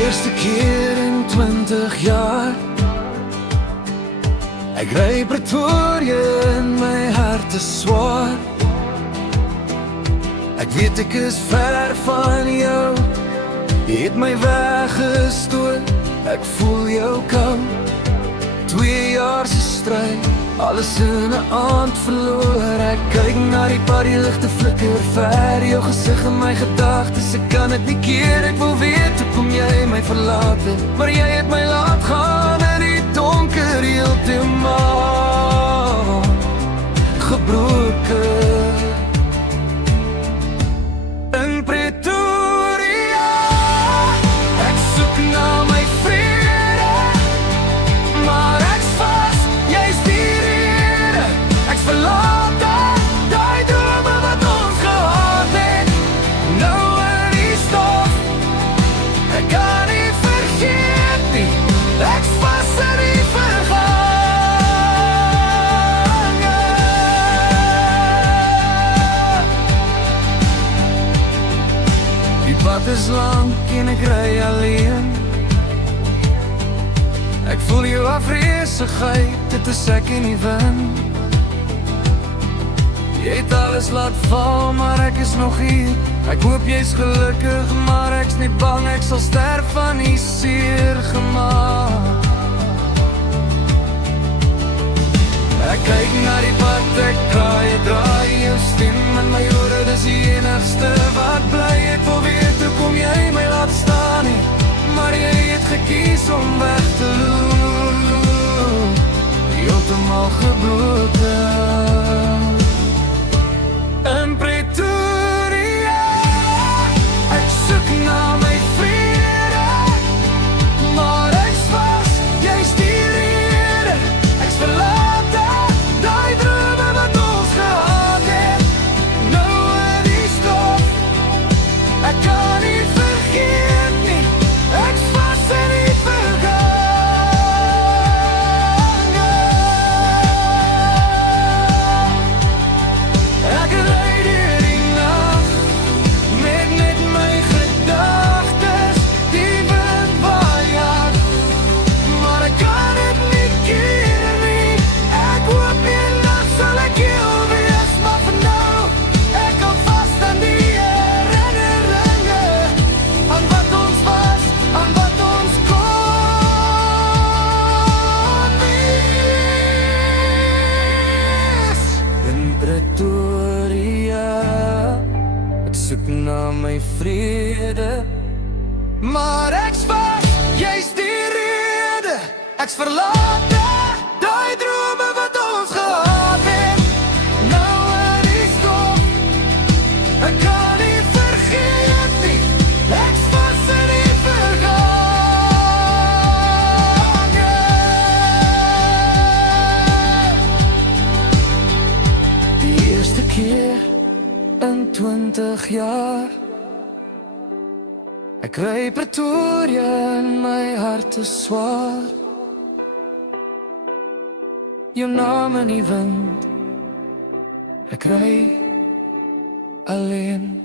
eerste keer in 20 jaar. Ek ry Pretoria en my hart is swaar. Ek weet ek is ver van jou, jy het my weggestoot, ek voel jou kou. 2 jaar se stryd, alles in 'n aand verloor. Ek kyk na die pad, die ligte flikker ver, jou gesig in my gedagtes, ek kan dit nie keer. Ek wil weet hoe kom jy my verlaat het, maar jy het my laat gaan in die donker, heeltemal gebroken. In Pretoria, ek soek na my vrede, maar ek's vas, jy's die rede. Ek's verlate, daai drome wat ons gehad het, nou in die stof. Ek kan nie vergeet nie, ek's vas in die vergange. Die pad is lang en ek ry alleen. Ek voel jou afresigheid, dit is ek in die wind. Jy het alles laat val, maar ek is nog hier. Ek hoop jy's gelukkig, maar ek's nie bang, ek sal sterf van die seer gemaak. Ek kyk na die pad, ek draai jou stem in my ore, dis die enigste wat bly. Ek wil weet hoe kom jy my laat staan nie, maar jy het gekies om weg te loop, heeltemal gebroken. In Pretoria, ek soek na my vrede, maar ek's vas, jy's die rede. Ek's verlate, daai drome wat ons gehad het, nou in die stof. Ek kan nie vergeet nie, ek's vas in die vergange. Ek ry deur die nag, met my gedagtes, die wind waai hard, maar ek kan dit nie keer nie. Ek hoop eendag sal ek jou wees, maar vir nou, ek hou vast aan die herinneringe, aan wat ons was, aan wat ons kon wees. In Pretoria, ek soek na my vrede, maar ek's vas, jy's die rede. Ek's verlate, daai drome wat ons gehad het, nou in die stof. Ek kan nie vergeet nie, ek's vas in die vergange. Die eerste keer in 20 jaar. Ek ry Pretoria en my hart is swaar. Jou naam in die wind, ek ry alleen.